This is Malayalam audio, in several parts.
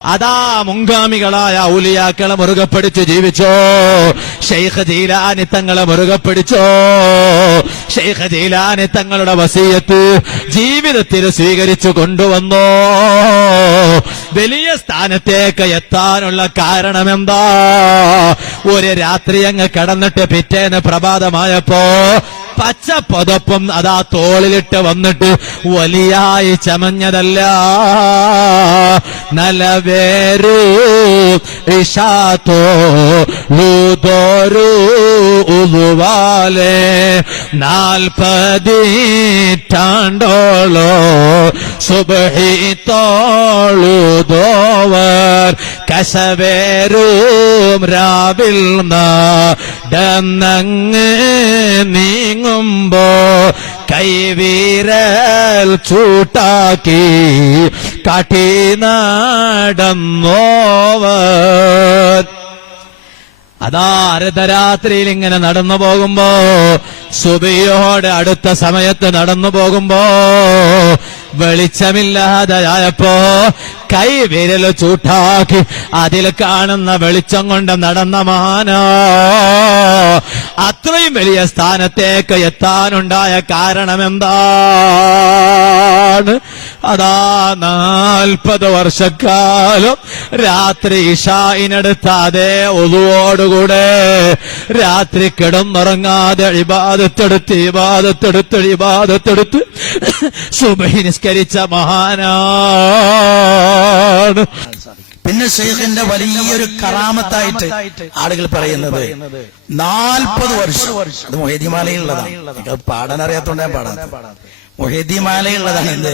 അതാ മുൻഗാമികളായ ഔലിയാക്കളെ മുറുകെ പിടിച്ച് ജീവിച്ചോ. ശൈഖ് ജീലാനി തങ്ങളെ മുറുകെ പിടിച്ചോ. ശൈഖ് ജീലാനി തങ്ങളുടെ വസിയത്ത് ജീവിതത്തിൽ സ്വീകരിച്ചു കൊണ്ടുവന്നോ. വലിയ സ്ഥാനത്തേക്ക് എത്താനുള്ള കാരണം എന്താ? ഒരു രാത്രി അങ്ങ് കിടന്നിട്ട് പിറ്റേന്ന് പ്രഭാതമായപ്പോ പച്ച പുതപ്പും അതാ തോളിലിട്ട് വന്നിട്ട് വലിയായി ചമഞ്ഞതല്ല. നലവേരു ഇഷാത്തോ ലൂതോരു ഉളുവാലെ 40 സുബ്ഹി തോളുതോവർ കശവേരും രാവിൽ നടന്നങ്ങ് നീങ്ങുമ്പോ കൈവീരൽ ചൂട്ടാക്കി കാട്ടി നടന്നോവർ. അതാ അർദ്ധരാത്രിയിൽ ഇങ്ങനെ നടന്നു പോകുമ്പോ, സുബഹിയോട് അടുത്ത സമയത്ത് നടന്നു പോകുമ്പോ വെളിച്ചമില്ലാതെയായപ്പോ കൈവിരൽ ചൂട്ടാക്കി അതിൽ കാണുന്ന വെളിച്ചം കൊണ്ട് നടന്ന മഹാനോ. അത്രയും വലിയ സ്ഥാനത്തേക്ക് എത്താനുണ്ടായ കാരണം എന്താണ്? അതാ 40 വർഷക്കാലം രാത്രി ഇശാഇനടുത്ത അതേ ഒളുവോടുകൂടെ രാത്രി കിടന്നുറങ്ങാതെ ഇബാദത്തെടുത്ത് സുബ്ഹി നിസ്കരിച്ച മഹാനാണ്. പിന്നെ ശൈഖിന്റെ വലിയൊരു കറാമത്തായിട്ട് ആളുകൾ പറയുന്നത് 40 വർഷം, അത് മൊഹീദ്ദിമാലയുള്ളതാണ്. പാടാൻ അറിയാത്തോണ്ട് ഞാൻ പാടാം. മൊഹീദ്ദിമാലയുള്ളതാണ്. എന്ത്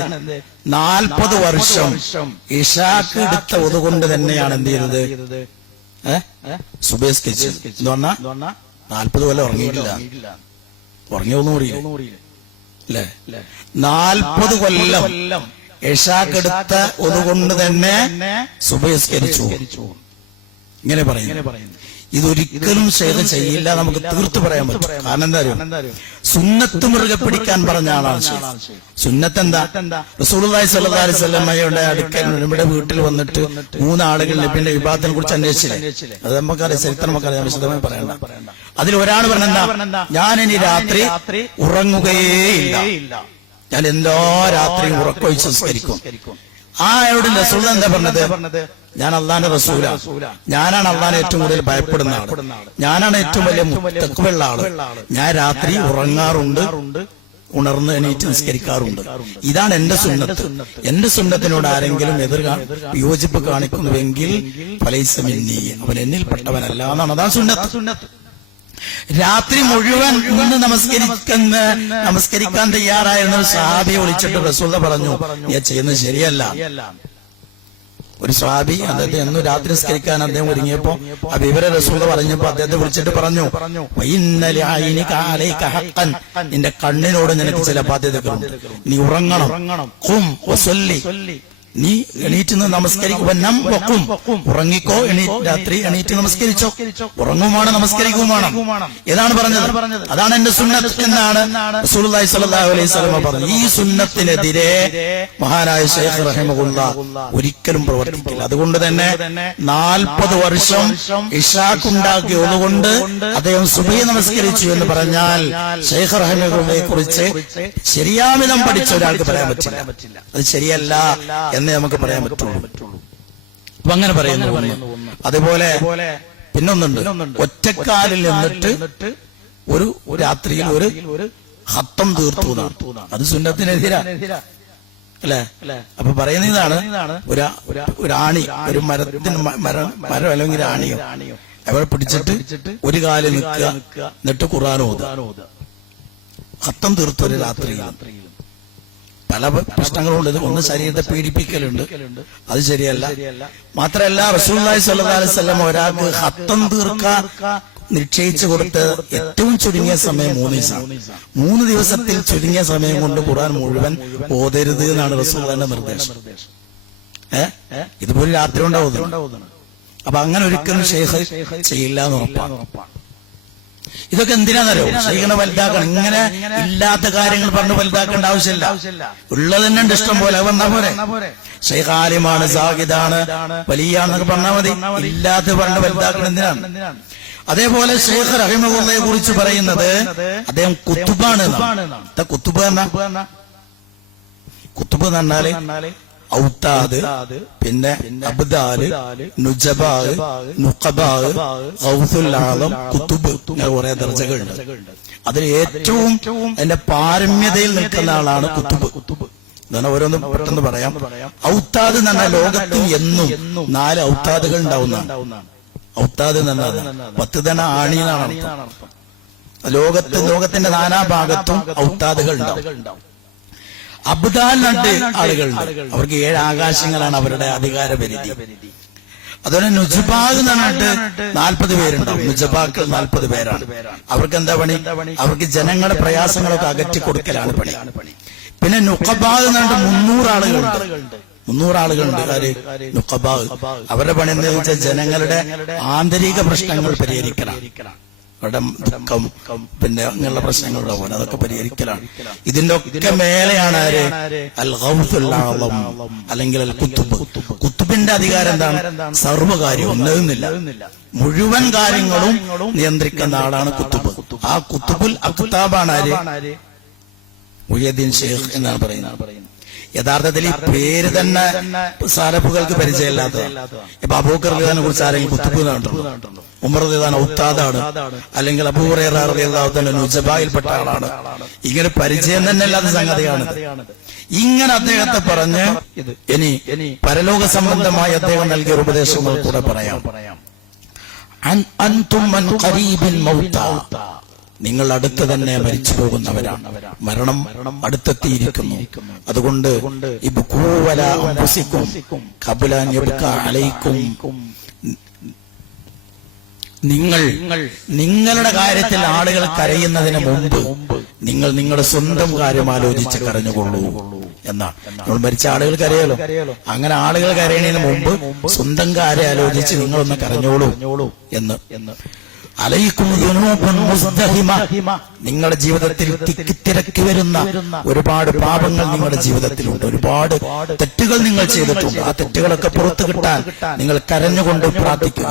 40 വർഷം ഇശാക്ക് എടുത്ത ഒതുകൊണ്ട് തന്നെയാണ് എന്ത് ചെയ്തത്? സുബഹിസ്കരിച്ചത്. എന്ന് പറഞ്ഞാ 40 കൊല്ലം ഉറങ്ങിയിട്ടില്ല. ഉറങ്ങിയൊന്നും കൂടി അല്ലേ? 40 കൊല്ലം ഇശാക്കെടുത്ത ഒതുകൊണ്ട് തന്നെ സുബഹിസ്കരിച്ചു. ഇങ്ങനെ പറയുന്നു. ഇതൊരിക്കലും ശൈഖ് ചെയ്യില്ല, നമുക്ക് തീർത്തു പറയാൻ പറ്റും. കാരണം എന്താ അറിയോ? സുന്നത്ത് മുറുകെ പിടിക്കാൻ പറഞ്ഞ ആളാണ് ശൈഖ്. സുന്നത്ത് എന്താ? റസൂലുള്ളാഹി സ്വല്ലല്ലാഹു അലൈഹി വസല്ലമയുടെ അടുക്കൽ നമ്മുടെ വീട്ടിൽ വന്നിട്ട് 3 ആളുകൾ നബിയുടെ വിവാദത്തിനെ കുറിച്ച് അന്വേഷിച്ചില്ലേ? അത് നമുക്കറിയാം, ചരിത്രം നമുക്കറിയാം, വിശദമായി പറയണ്ട. അതിൽ ഒരാൾ പറഞ്ഞെന്താ? ഞാൻ ഇനി രാത്രി ഉറങ്ങുകയേയില്ല, ഞാൻ എല്ലാ രാത്രിയും ഉറക്കൊഴിച്ച് സംസ്കരിക്കും. ആ അയാളുടെ റസൂൽ എന്താ പറഞ്ഞത്? ഞാൻ അള്ളാന്റെ റസൂല, ഞാനാണ് അള്ളാനെ ഏറ്റവും കൂടുതൽ ഭയപ്പെടുന്ന ആള്, ഞാനാണ് ഏറ്റവും വലിയ തഖ്വയുള്ള ആള്, ഞാൻ രാത്രി ഉറങ്ങാറുണ്ട്, ഉണർന്ന് എണീറ്റ് നിസ്കരിക്കാറുണ്ട്. ഇതാണ് എന്റെ സുന്നത്ത്. എന്റെ സുന്നത്തിനോട് ആരെങ്കിലും വിയോജിപ്പ് കാണിക്കുന്നുവെങ്കിൽ ഫലൈസ മിന്നീ, അവൻ എന്നിൽപ്പെട്ടവനല്ല എന്നാണ്. അതാണ് സുന്നത്ത്. രാത്രി മുഴുവൻ നിന്ന് നമസ്കരിക്കാൻ തയ്യാറായിരുന്ന ഒരു സഹാബിയെ വിളിച്ചിട്ട് റസൂൽ പറഞ്ഞു, ഞാൻ ചെയ്യുന്നത് ശരിയല്ല. ഒരു സ്വഹാബി അദ്ദേഹത്തെ എന്നും രാത്രി നിസ്കരിക്കാൻ അദ്ദേഹം ഒരുങ്ങിയപ്പോ ആ വിവര റസൂൽ പറഞ്ഞപ്പോ അദ്ദേഹത്തെ വിളിച്ചിട്ട് പറഞ്ഞു, നിന്റെ കണ്ണിനോട് നിനക്ക് ചില ബാധ്യതകളുണ്ട്, നീ ഉറങ്ങണം. നീ എണീറ്റ് നമസ്കരിക്കും, ഉറങ്ങിക്കോ, രാത്രി എണീറ്റ് നമസ്കരിച്ചോ. ഉറങ്ങുമാണ്, നമസ്കരിക്കുമാണ്. ഏതാണ് പറഞ്ഞത്? അതാണ് എന്റെ സുന്നത്ത് എന്നാണ് റസൂലുള്ളാഹി സ്വല്ലല്ലാഹു അലൈഹി വസല്ലം പറഞ്ഞത്. ഈ സുന്നത്തിനെതിരെ മഹാനായ ശൈഖ് റഹിമഹുല്ലാഹ് ഒരിക്കലും പ്രവർത്തിക്കില്ല. അതുകൊണ്ട് തന്നെ 40 വർഷം ഇശാഖുണ്ടാക്കി ഒന്നുകൊണ്ട് അദ്ദേഹം സുബഹി നമസ്കരിച്ചു എന്ന് പറഞ്ഞാൽ ശൈഖ് റഹിമഹുല്ലയെ കുറിച്ച് ശരിയാമിതം പഠിച്ച ഒരാൾക്ക് പറയാൻ പറ്റില്ല, അത് ശരിയല്ല എന്നേ നമുക്ക് പറയാൻ പറ്റുള്ളൂ. അപ്പൊ അങ്ങനെ പറയുന്നു. അതുപോലെ പിന്നൊന്നുണ്ട്, ഒറ്റക്കാലിൽ നിന്നിട്ട് ഒരു രാത്രിയിൽ ഒരു ഹത്തം തീർത്തു. അത് സുന്നത്തിനെതിരാ അല്ലെ? അപ്പൊ പറയുന്ന ഇതാണ്, ഒരു ആണി, ഒരു മരം അല്ലെങ്കിൽ ആണിയോ അവിടെ പിടിച്ചിട്ട് ഒരു കാലിൽ നിൽക്കുക, എന്നിട്ട് ഖുർആൻ ഓതുക. ഹത്തം തീർത്തു ഒരു രാത്രി. പല പ്രശ്നങ്ങളുണ്ട്. ഒന്ന് ശരീരത്തെ പീഡിപ്പിക്കലുണ്ട്, അത് ശരിയല്ല. മാത്രമല്ല റസൂലുള്ളാഹി സ്വല്ലല്ലാഹു അലൈഹി വസല്ലം ഒരാൾക്ക് ഹത്തം തീർക്കാൻ നിശ്ചയിച്ചു കൊടുത്ത് ഏറ്റവും ചുരുങ്ങിയ സമയം 3 ദിവസം. 3 ദിവസത്തിൽ ചുരുങ്ങിയ സമയം കൊണ്ട് ഖുർആൻ മുഴുവൻ ഓതരുത് എന്നാണ് റസൂലുള്ളാഹിന്റെ നിർദ്ദേശം. ഇതുപോലെ രാത്രി ഉണ്ടാവുന്നു. അപ്പൊ അങ്ങനെ ഒരിക്കലും ശൈഖ് ചെയ്യില്ല എന്ന് ഉറപ്പാണ്. ഇതൊക്കെ എന്തിനാണെന്നറിയോ? ശൈഖിനെ വലുതാക്കണം. ഇങ്ങനെ ഇല്ലാത്ത കാര്യങ്ങൾ പറഞ്ഞ് വലുതാക്കേണ്ട ആവശ്യമില്ല. ഉള്ളത് തന്നെ ഉണ്ട് ഇഷ്ടം പോലെ. പറഞ്ഞാ പോരെ ശൈഖ് ആലിമാണ്, സാഹിദാണ്, വലിയാണെന്നൊക്കെ പറഞ്ഞാൽ മതി. ഇല്ലാത്ത പറഞ്ഞ് വലുതാക്കണം എന്തിനാണ്? അതേപോലെ ശൈഖ് റഹിമഹുള്ളയെ കുറിച്ച് പറയുന്നത് അദ്ദേഹം കുത്തുബാണ്. കുത്തുബ് എന്നാ കുത്തുബ് എന്ന് പറഞ്ഞാല് ഔത്താദ്, പിന്നെ അബ്ദാല്, നുജബാഗ്, നുഖബാഗ്, ഗൗസുൽ ആളം, കുത്തുബ്, ഇങ്ങനെ കുറെ ദർജകളുണ്ട്. അതിൽ ഏറ്റവും അതിന്റെ പാരമ്യതയിൽ നിൽക്കുന്ന ആളാണ് കുത്തുബ്. ഇതാണ് ഓരോന്ന് പെട്ടെന്ന് പറയാം. ഔത്താദ് എന്ന് പറഞ്ഞാൽ ലോകത്തിൽ എന്നും 4 ഔത്താദുകൾ ഉണ്ടാവുന്നതാണ്. ഔത്താദ് എന്ന് പറഞ്ഞാൽ 10 തന ആണി എന്നാണ് അർത്ഥം. ലോകത്തിന്റെ നാനാഭാഗത്തും ഔത്താദുകൾ ഉണ്ടാവും. അബ്ദാലിനുണ്ട് ആളുകളുണ്ട്, അവർക്ക് 7 ആകാശങ്ങളാണ് അവരുടെ അധികാര പരിധി. അതുപോലെ നുജബാഗ് എന്ന് പറഞ്ഞിട്ട് 40 പേരുണ്ടാവും. നുജബാക്കൾ 40 പേരാണ്. അവർക്ക് എന്താ പണി? അവർക്ക് ജനങ്ങളുടെ പ്രയാസങ്ങളൊക്കെ അകറ്റി കൊടുക്കലാണ് പണി. പിന്നെ നുഖബാഗ് എന്ന് പറഞ്ഞിട്ട് 300 ആളുകളുണ്ട്. 300 ആളുകളുണ്ട്. ആര്? നുഖബാഗ്. അവരുടെ പണി എന്താ വെച്ചാൽ ജനങ്ങളുടെ ആന്തരിക പ്രശ്നങ്ങൾ പരിഹരിക്കണം. അവരുടെ ദുഃഖം, പിന്നെ അങ്ങനെയുള്ള പ്രശ്നങ്ങളുണ്ടാവും, അതൊക്കെ പരിഹരിക്കലാണ്. ഇതിന്റെ ഒക്കെ മേലെയാണ് ആര്? അൽ ഗൗസുൽ ആളം അല്ലെങ്കിൽ അൽ കുത്തുബ്. കുത്തുബിന്റെ അധികാരം എന്താണ്? സർവ്വകാര്യം ഒന്നുമില്ല, മുഴുവൻ കാര്യങ്ങളും നിയന്ത്രിക്കുന്ന ആളാണ് കുത്തുബ്. ആ കുത്തുബുൽ അഖ്താബാണ് ആര്? മുഹ്യിദ്ദീൻ ഷെയ്ഖ് എന്നാണ് പറയുന്നത്. യഥാർത്ഥത്തിൽ ഈ പേര് തന്നെ സാലഫുകൾക്ക് പരിചയമില്ലാത്തതാണ്. ഇപ്പൊ അബൂബക്കർ റളിയല്ലാഹുവിനെ കുറിച്ച് ആരെങ്കിലും കുത്തുബ് കണ്ടിട്ടുണ്ടോ? ഉമർ റളിയല്ലാഹു ഔത്താദാണ്, അല്ലെങ്കിൽ അബൂ ഹുറൈറ റളിയല്ലാഹു തആല നുജബായിൽപ്പെട്ട ആളാണ്. ഇങ്ങനെ പരിചയം തന്നെ ഇല്ലാത്ത സംഗതിയാണ്. ഇങ്ങനെ അദ്ദേഹത്തെ പറഞ്ഞ് ഇനി പരലോക സംബന്ധമായി അദ്ദേഹം നൽകിയ ഉപദേശങ്ങൾ കൂടെ പറയാം. അൻതും മൻ ഖരീബിൽ മൗത, നിങ്ങൾ അടുത്ത് തന്നെ മരിച്ചു പോകുന്നവരാണ്. മരണം അടുത്തെത്തിയിരിക്കുന്നു. അതുകൊണ്ട് നിങ്ങൾ നിങ്ങളുടെ കാര്യത്തിൽ ആളുകൾ കരയുന്നതിന് മുമ്പ് നിങ്ങൾ നിങ്ങളുടെ സ്വന്തം കാര്യം ആലോചിച്ച് കരഞ്ഞുകൊള്ളൂ എന്നാണ്. നമ്മൾ മരിച്ച ആളുകൾ കരയാലോ, അങ്ങനെ ആളുകൾ കരയുന്നതിന് മുമ്പ് സ്വന്തം കാര്യം ആലോചിച്ച് നിങ്ങളൊന്ന് കരഞ്ഞോളൂ എന്ന്. അലൈക്കും ദുനൂബുൻ മുസ്തഹിമ, നിങ്ങളുടെ ജീവിതത്തിൽ തിരക്കി വരുന്ന ഒരുപാട് പാപങ്ങൾ നിങ്ങളുടെ ജീവിതത്തിലുണ്ട്. ഒരുപാട് തെറ്റുകൾ നിങ്ങൾ ചെയ്തിട്ടുണ്ട്. ആ തെറ്റുകളൊക്കെ പുറത്തു കിട്ടാൻ നിങ്ങൾ കരഞ്ഞുകൊണ്ട് പ്രാർത്ഥിക്കുക.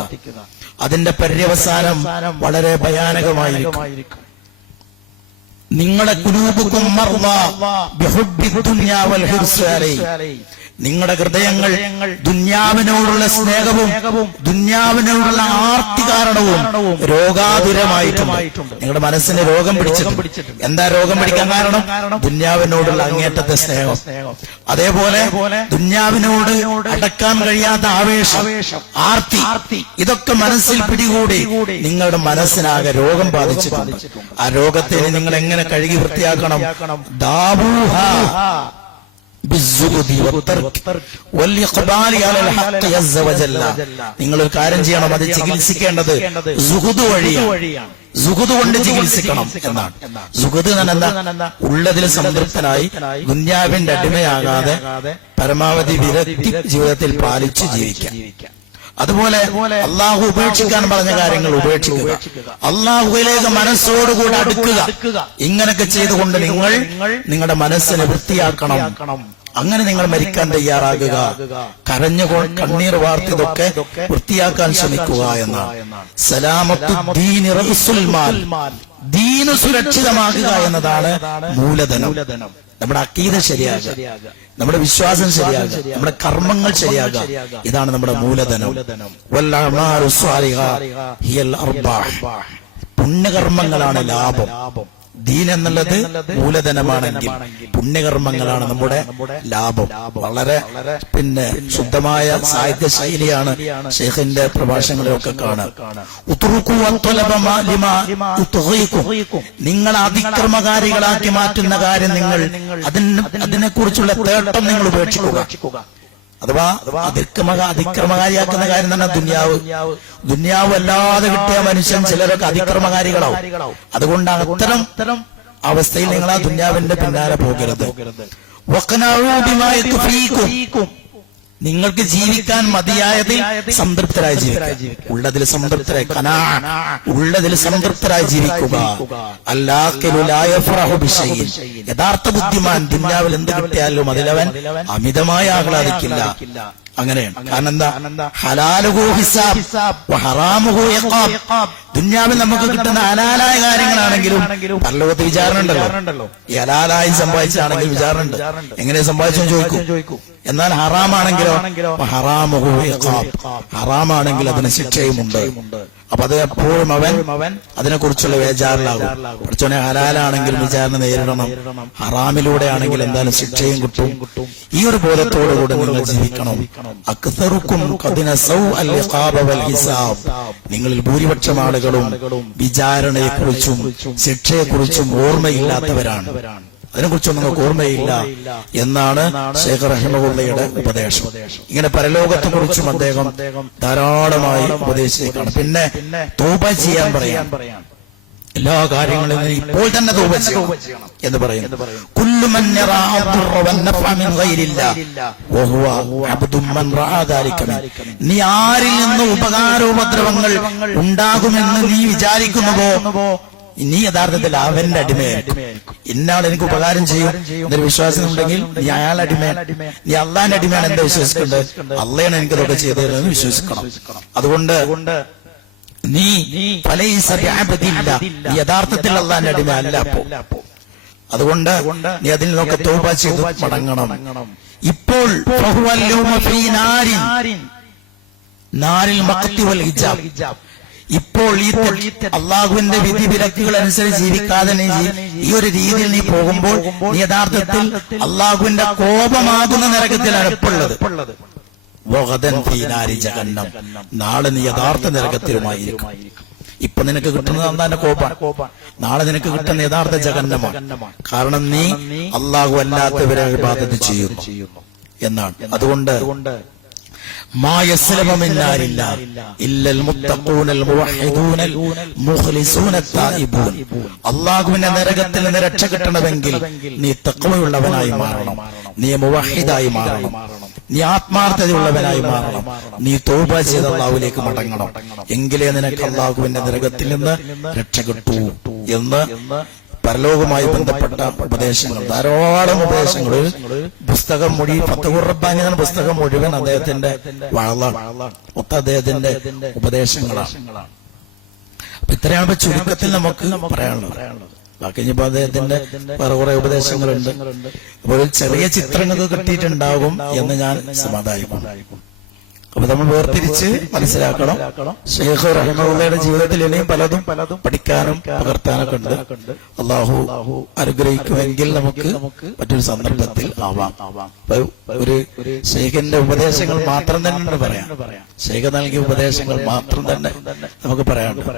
അതിന്റെ പര്യവസാനം വളരെ ഭയാനകമായിരിക്കും. നിങ്ങളുടെ ഖുലൂബുകും മർവാ ബിഹുബ്ബി ദുനിയാ വൽ ഹിർസ് അലൈഹി, നിങ്ങളുടെ ഹൃദയങ്ങൾ ദുന്യാവിനോടുള്ള സ്നേഹവും ദുന്യാവിനോടുള്ള ആർത്തി കാരണവും രോഗാതുരമായിട്ടുണ്ട്. നിങ്ങളുടെ മനസ്സിന് രോഗം പിടിച്ചിട്ടുണ്ട്. എന്താ രോഗം പിടിക്കാൻ കാരണം? ദുന്യാവിനോടുള്ള അങ്ങേറ്റത്തെ സ്നേഹം. അതേപോലെ ദുന്യാവിനോട് അടക്കാൻ കഴിയാത്ത ആവേശം, ആർത്തി, ഇതൊക്കെ മനസ്സിൽ പിടികൂടി നിങ്ങളുടെ മനസ്സിനാകെ രോഗം ബാധിച്ചിട്ടുണ്ട്. ആ രോഗത്തെ നിങ്ങൾ എങ്ങനെ കഴുകി വൃത്തിയാക്കണം? ദാവൂഹ നിങ്ങളൊരു കാര്യം ചെയ്യണം, അത് ചികിത്സിക്കേണ്ടത് സുഹുദ് വഴിയാണ്. സുഹുദ് കൊണ്ട് ചികിത്സിക്കണം എന്നാണ്. സുഹുദ് എന്താ? ഉള്ളതിൽ സംതൃപ്തനായി ദുന്യാവിന്റെ അടിമയാകാതെ പരമാവധി വിരക്തി ജീവിതത്തിൽ പാലിച്ച് ജീവിക്കാം. അതുപോലെ അള്ളാഹു ഉപേക്ഷിക്കാൻ പറഞ്ഞ കാര്യങ്ങൾ ഉപേക്ഷിക്കുക, അള്ളാഹുവിലേക്ക് മനസ്സോടുകൂടി അടുക്കുക. ഇങ്ങനൊക്കെ ചെയ്തുകൊണ്ട് നിങ്ങൾ നിങ്ങളുടെ മനസ്സിനെ വൃത്തിയാക്കണം. അങ്ങനെ നിങ്ങൾ മരിക്കാൻ തയ്യാറാകുക. കണ്ണീർ വാർത്തിതൊക്കെ വൃത്തിയാക്കാൻ ശ്രമിക്കുക എന്നാണ്. സലാമത്തു ദീനി റഅ്സുൽ മാൽ, ദീന് സുരക്ഷിതമാകുക എന്നതാണ് മൂലധനം. നമ്മുടെ അഖീദ ശരിയാകുക, നമ്മുടെ വിശ്വാസം ശരിയാകുക, നമ്മുടെ കർമ്മങ്ങൾ ശരിയാകുക, ഇതാണ് നമ്മുടെ മൂലധനം. വൽ അഅ്മാലു സ്വാലിഹ ഹിയൽ അർബാഹ്, പുണ്യകർമ്മങ്ങളാണ് ലാഭം. ദീൻ എന്നുള്ളത് മൂലധനമാണെങ്കിൽ പുണ്യകർമ്മങ്ങളാണ് നമ്മുടെ ലാഭം. വളരെ ശുദ്ധമായ സാഹിത്യ ശൈലിയാണ് ഷെയ്ഖിന്റെ പ്രഭാഷണങ്ങളിലൊക്കെ കാണാം. നിങ്ങൾ അതിക്രമകാരികളാക്കി മാറ്റുന്ന കാര്യം നിങ്ങൾ അതിനെക്കുറിച്ചുള്ള തേട്ടം നിങ്ങൾ ഉപേക്ഷിക്കുക. അഥവാ അതിക്രമകാരിയാക്കുന്ന കാര്യം തന്നെ ദുന്യാവ് അല്ലാതെ കിട്ടിയ മനുഷ്യൻ ചിലരൊക്കെ അതിക്രമകാരികളാവും. അതുകൊണ്ട് അത്തരം അവസ്ഥയിൽ നിങ്ങൾ ആ ദുന്യാവിന്റെ പിന്നാലെ പോകരുത്. നിങ്ങൾക്ക് ജീവിക്കാൻ മതിയായതിൽ സംതൃപ്തരായി ജീവിക്കുക. ഉള്ളതിൽ സംതൃപ്തരായി ഉള്ളതിൽ സംതൃപ്തരായി ജീവിക്കുക. യഥാർത്ഥ ബുദ്ധിമാൻ ദുനിയാവിൽ എന്ത് കിട്ടിയാലും അതിലവൻ അമിതമായി ആഹ്ലാദിക്കില്ല. അങ്ങനെയാണ്. കാരണം എന്താ? ഹലാലുഹു ഹിസാബ് വഹറാമുഹു ഇഖാബ്. ദുനിയാവിൽ നമുക്ക് കിട്ടുന്ന ഹലാലായ കാര്യങ്ങളാണെങ്കിലും പരലോകത്ത് വിചാരണ ഉണ്ടല്ലോ. ഈ ഹലാലായി സമ്പാദിച്ചാണെങ്കിൽ വിചാരണ ഉണ്ട്. എങ്ങനെ സമ്പാദിച്ചെന്ന് ചോദിക്കും. എന്നാൽ ഹറാമാണെങ്കിലോ ഹറാമുഹു ഇഖാബ്. ഹറാമാണെങ്കിൽ അതിന് ശിക്ഷയുമുണ്ട്. അപ്പൊ അത് എപ്പോഴും അവൻ അതിനെക്കുറിച്ചുള്ള വേജാറിലാകും. പഠിച്ചോനെ ഹലാലാണെങ്കിൽ വിചാരണ നേരിടണം, ഹറാമിലൂടെ ആണെങ്കിൽ എന്തായാലും ശിക്ഷയും കിട്ടും. ഈ ഒരു ബോധത്തോടുകൂടി നിങ്ങൾ ജീവിക്കണം. അക്തറുക്കും നിങ്ങളിൽ ഭൂരിപക്ഷം ആളുകളും വിചാരണയെക്കുറിച്ചും ശിക്ഷയെക്കുറിച്ചും ഓർമ്മയില്ലാത്തവരാണ്. അതിനെക്കുറിച്ചൊന്നും നിങ്ങൾക്ക് ഓർമ്മയില്ല എന്നാണ് ശൈഖ് റഹിമഹുള്ളയുടെ ഉപദേശം. ഇങ്ങനെ പരലോകത്തെ കുറിച്ചും അദ്ദേഹം ധാരാളമായി ഉപദേശിക്കണം. പിന്നെ തൗബ ചെയ്യാൻ പറയാം. എല്ലാ കാര്യങ്ങളും ഇപ്പോൾ തന്നെ തൗബ ചെയ്യണം എന്ന് പറയുന്നു. കുല്ലു മൻ യറാ അദ്ദുറ വന്നഫഅ മിൻ ഗൈരില്ലാഹ് വഹുവ അബ്ദുൻ മൻ റആ ദാലിക മിൻ. നീ ആരിൽ നിന്ന് ഉപകാരോപദ്രവങ്ങൾ ഉണ്ടാകുമെന്ന് നീ വിചാരിക്കുന്നുവോ നീ യഥാർത്ഥത്തിൽ അവന്റെ അടിമയായിരിക്കും. ഇന്നാൾ എനിക്ക് ഉപകാരം ചെയ്യും എന്നൊരു വിശ്വാസം ഉണ്ടെങ്കിൽ നീ അയാളുടെ അടിമയാണ്. നീ അള്ളാന്റെ അടിമയാണ് എന്താ വിശ്വസിക്കേണ്ടത്? അള്ളയാണ് എനിക്കതൊക്കെ ചെയ്തതെന്ന് വിശ്വസിക്കണം. അതുകൊണ്ട് നീ യഥാർത്ഥത്തിൽ അള്ളാന്റെ അടിമ അല്ല. അതുകൊണ്ട് നീ അതിൽ നിന്നൊക്കെ തൗബ ചെയ്ത് മടങ്ങണം. ഇപ്പോൾ നാരിൽ മഖ്തി വൽ ഹിജാബ്. ഇപ്പോൾ ഈ അള്ളാഹുവിന്റെ വിധി വിലക്കുകൾ അനുസരിച്ച് ജീവിക്കാതെ ഈ ഒരു രീതിയിൽ നീ പോകുമ്പോൾ നീ യഥാർത്ഥത്തിൽ അള്ളാഹുവിന്റെ കോപമാകുന്ന നരകത്തിലാണ് എപ്പോഴുള്ളത്. നാളെ നീ യഥാർത്ഥ നരകത്തിലുമായിരിക്കും. ഇപ്പൊ നിനക്ക് കിട്ടുന്നത് അള്ളാന്റെ കോപാണ്. നാളെ നിനക്ക് കിട്ടുന്ന യഥാർത്ഥ ജഹന്നമാണ്. കാരണം നീ അള്ളാഹു അല്ലാത്തവരെ ഇബാദത്ത് ചെയ്യുന്നു എന്നാണ്. അതുകൊണ്ട് ما يسلم من نار الله إلا المتقون الموحدون المخلصون التائبون. അള്ളാഹുവിന്റെ നരകത്തിൽ നിന്ന് രക്ഷ കിട്ടണമെങ്കിൽ നീ തഖ്വയുള്ളവനായി മാറണം, നീ മുവഹിദായി മാറണം, നീ ആത്മാർത്ഥതയുള്ളവനായി മാറണം, നീ തൗബ ചെയ്ത് അള്ളാഹുവിലേക്ക് മടങ്ങണം. എങ്കിലേ നിനക്ക് അള്ളാഹുവിന്റെ നരകത്തിൽ നിന്ന് രക്ഷ കിട്ടൂ എന്ന് പരലോകവുമായി ബന്ധപ്പെട്ട ഉപദേശങ്ങൾ, ധാരാളം ഉപദേശങ്ങൾ. പുസ്തകം മൊഴി ഫതഹുർ റബ്ബാനി എന്ന പുസ്തകം മുഴുവൻ അദ്ദേഹത്തിന്റെ വഅളാണ്, മൊത്തം അദ്ദേഹത്തിന്റെ ഉപദേശങ്ങളാണ്. അപ്പൊ ഇത്രയാണ് ചുരുക്കത്തിൽ നമുക്ക് പറയാനുള്ളത്. ബാക്കി ഇനിയിപ്പോ അദ്ദേഹത്തിന്റെ വേറെ കുറെ ഉപദേശങ്ങളുണ്ട്. അപ്പോൾ ചെറിയ ചിത്രങ്ങൾക്ക് കിട്ടിയിട്ടുണ്ടാകും എന്ന് ഞാൻ സമാധാനിക്കും. അപ്പൊ നമ്മൾ വേർതിരിച്ച് മനസ്സിലാക്കണം. ശൈഖ് റഹിമഹുള്ളയുടെ ജീവിതത്തിൽ ഇനിയും പലതും പഠിക്കാനും പകർത്താനൊക്കെ ഉണ്ട്. അള്ളാഹു അനുഗ്രഹിക്കുമെങ്കിൽ നമുക്ക് മറ്റൊരു സന്ദർഭത്തിൽ ആവാം. ഒരു ശൈഖിന്റെ ഉപദേശങ്ങൾ മാത്രം തന്നെ പറയാം. ശൈഖ് നൽകിയ ഉപദേശങ്ങൾ മാത്രം തന്നെ നമുക്ക് പറയാനുണ്ട്.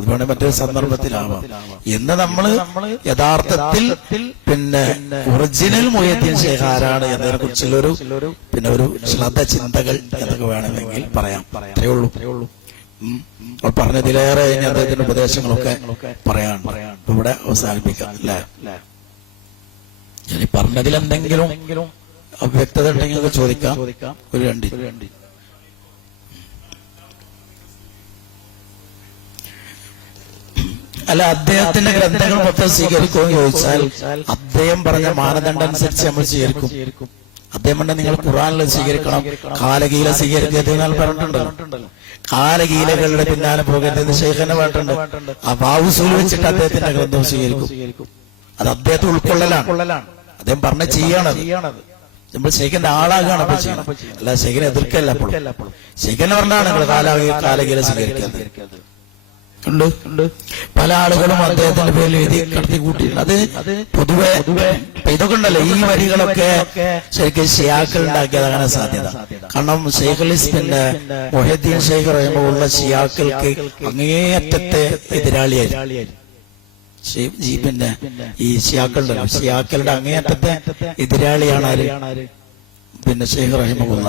അതുകൊണ്ട് മറ്റൊരു സന്ദർഭത്തിലാവാം. എന്ന് നമ്മള് യഥാർത്ഥത്തിൽ പിന്നെ ഒറിജിനൽ മുഹ്യിദ്ദീൻ ശൈഖ് ആരാണ് എന്നതിനെ കുറിച്ചുള്ളൊരു പിന്നെ ഒരു ശ്രദ്ധ ചിന്തകൾ എന്നൊക്കെ വേണമെങ്കിൽ പറയാം. അത്രേ ഉള്ളൂ. പറഞ്ഞതിലേറെ ഇനി അദ്ദേഹത്തിന്റെ ഉപദേശങ്ങളൊക്കെ പറയാൻ ഇവിടെ അവസാനിപ്പിക്കാം അല്ലേ? ഞാൻ പറഞ്ഞതിൽ എന്തെങ്കിലും വ്യക്തത ഉണ്ടെങ്കിൽ ചോദിക്കാം. ഒരു രണ്ട് അല്ല, അദ്ദേഹത്തിന്റെ ഗ്രന്ഥങ്ങൾ മൊത്തം സ്വീകരിക്കുമെന്ന് ചോദിച്ചാൽ അദ്ദേഹം പറഞ്ഞ മാനദണ്ഡം അനുസരിച്ച് നമ്മൾ സ്വീകരിക്കും. അദ്ദേഹം പറഞ്ഞ നിങ്ങൾ ഖുർആനിൽ സ്വീകരിക്കണം, കാലകീല സ്വീകരിക്കരുത് എന്നാൽ പറഞ്ഞിട്ടുണ്ടല്ലോ. കാലകീലകളുടെ പിന്നാലെ പോകരുതെന്ന് ശൈഖിനെ പറഞ്ഞിട്ടുണ്ട്. ആ വാവുസൂൽ വെച്ചിട്ട് അദ്ദേഹത്തിന്റെ ഗ്രന്ഥം സ്വീകരിക്കും. അത് അദ്ദേഹത്തെ ഉൾക്കൊള്ളലാണ്. അദ്ദേഹം പറഞ്ഞ ചെയ്യണത്. നമ്മൾ ശൈഖിന്റെ ആളാകാണ് അപ്പോൾ ചെയ്യണം, അല്ല ശൈഖിനെ എതിർക്കല്ല. അപ്പോൾ ശൈഖിനെ പറഞ്ഞാണ് നിങ്ങൾ കാലകീല സ്വീകരിക്കാതെ. പല ആളുകളും അദ്ദേഹത്തിന്റെ പേരിൽ എഴുതി കടത്തി കൂട്ടിയിട്ടുണ്ട്. അത് പൊതുവെ ഇതൊക്കെ ഉണ്ടല്ലോ, ഈ വരികളൊക്കെ ശരിക്കും ഷിയാക്കൾ ഉണ്ടാക്കിയതാണ് സാധ്യത. കാരണം ശൈഖുലിസ്മിന്റെ മുഹ്യിദ്ദീൻ ശൈഖ് റഹിമഹുള്ള ഷിയാക്കൾക്ക് അങ്ങേയറ്റത്തെ എതിരാളിയായിരുന്നു. പിന്നെ ഈ ഷിയാക്കളുടെ ഷിയാക്കളുടെ അങ്ങേയറ്റത്തെ എതിരാളിയാണ് ആര്? പിന്നെ ശൈഖ് റഹിമഹുള്ള.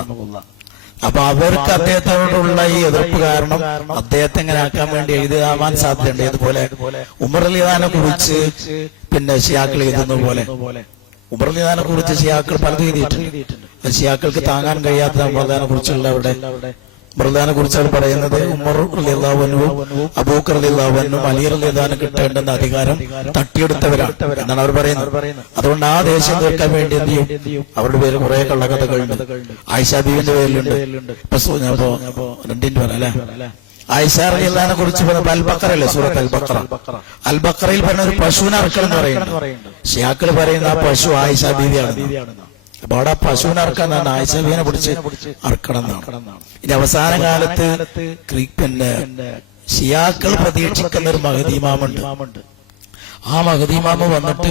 അപ്പൊ അവർക്ക് അദ്ദേഹത്തോടുള്ള ഈ എതിർപ്പ് കാരണം അദ്ദേഹത്തെ എങ്ങനെ ആക്കാൻ വേണ്ടി എഴുതാവാൻ സാധ്യതയുണ്ട്. ഇതുപോലെ ഉമർ റളിയല്ലാഹുവിനെ കുറിച്ച് പിന്നെ ഷിയാക്കൾ എഴുതുന്ന പോലെ ഉമർ റളിയല്ലാഹുവിനെ കുറിച്ച് ഷിയാക്കൾ പലതും എഴുതിയിട്ടുണ്ട്. അത് ഷിയാക്കൾക്ക് താങ്ങാൻ കഴിയാത്ത ഉമർ റളിയല്ലാഹുവിനെ കുറിച്ചുള്ള ഉമർ റളിയല്ലാഹുവിനെ കുറിച്ച് അവർ പറയുന്നത് ഉമർ റളിയല്ലാഹു അൻഹു, അബൂബക്കർ റളിയല്ലാഹു അൻഹു, അലി റളിയല്ലാഹുവിന് കിട്ടേണ്ടുന്ന അധികാരം തട്ടിയെടുത്തവരാണ് എന്നാണ് അവർ പറയുന്നത്. അതുകൊണ്ട് ആ ദേഷ്യം തീർക്കാൻ വേണ്ടി എന്ത് ചെയ്യും, അവരുടെ പേര് കുറെ കള്ളക്കഥകളുണ്ട്. ആയിഷ ബീവിന്റെ പേരിലുണ്ട്. ഇപ്പൊ രണ്ടിന്റെ പേര് അല്ലെ, ആയിഷ റളിയല്ലാഹുവിനെ കുറിച്ച് അൽ ബഖറ അല്ലേ, സൂറത്ത് അൽ ബഖറ, അൽ ബഖറയിൽ പറഞ്ഞ ഒരു പശുവിനെ അറക്കണം എന്ന് പറയുന്നത്. ഷിയാക്കൾ പറയുന്ന ആ പശു ആയിഷ ബീവിയാണ്. അപ്പൊ അവിടെ ആ പശുവിനെ അറക്കാന്നാണ്, ആയിഷ ബീവിനെ പിടിച്ച് അറക്കണം എന്നാണ്. ഇനി അവസാന കാലത്ത് പിന്നെ ഷിയാക്കൾ പ്രതീക്ഷിക്കുന്ന ഒരു മഹദി ഇമാമുണ്ട്. ആ മഹദി ഇമാമ് വന്നിട്ട്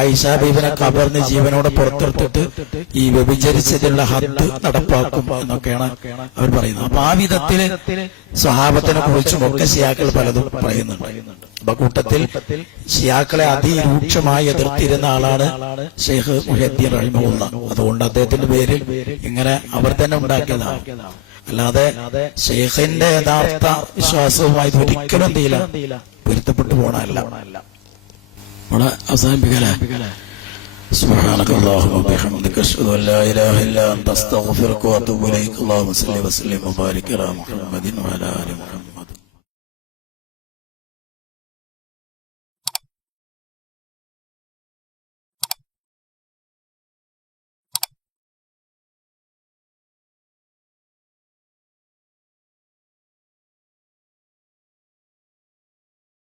ആയിഷ ബീവിനെ കബറിന് ജീവനോടെ പുറത്തെടുത്തിട്ട് ഈ വ്യഭിചരിച്ചതിലുള്ള ഹദ് നടപ്പാക്കും എന്നൊക്കെയാണ് അവർ പറയുന്നത്. അപ്പൊ ആ വിധത്തില് സ്വഹാബത്തിനെ കുറിച്ചും ഒക്കെ ഷിയാക്കൾ പലതും പറയുന്നുണ്ട്. അപ്പൊ കൂട്ടത്തിൽ ഷിയാക്കളെ അതിരൂക്ഷമായി എതിർത്തിരുന്ന ആളാണ് ഷെയ്ഖ് മുഹ്യിദ്ദീൻ റഹിമഹുല്ലാഹ്. അതുകൊണ്ട് അദ്ദേഹത്തിന്റെ പേരിൽ ഇങ്ങനെ അവർ തന്നെ ഉണ്ടാക്കിയതാണ്. അല്ലാതെ ഷെയ്ഖിന്റെ യഥാർത്ഥ വിശ്വാസവുമായി ഒരിക്കലും എന്തില്ല പൊരുത്തപ്പെട്ടു പോകണമല്ല. ഇവിടെ അവസാനിപ്പിക്കലേ. سبحانك اللهم وبحمدك اشهد ان لا اله الا انت استغفرك واتوب اليك. اللهم صل وسلم وبارك على محمد وعلى ال محمد.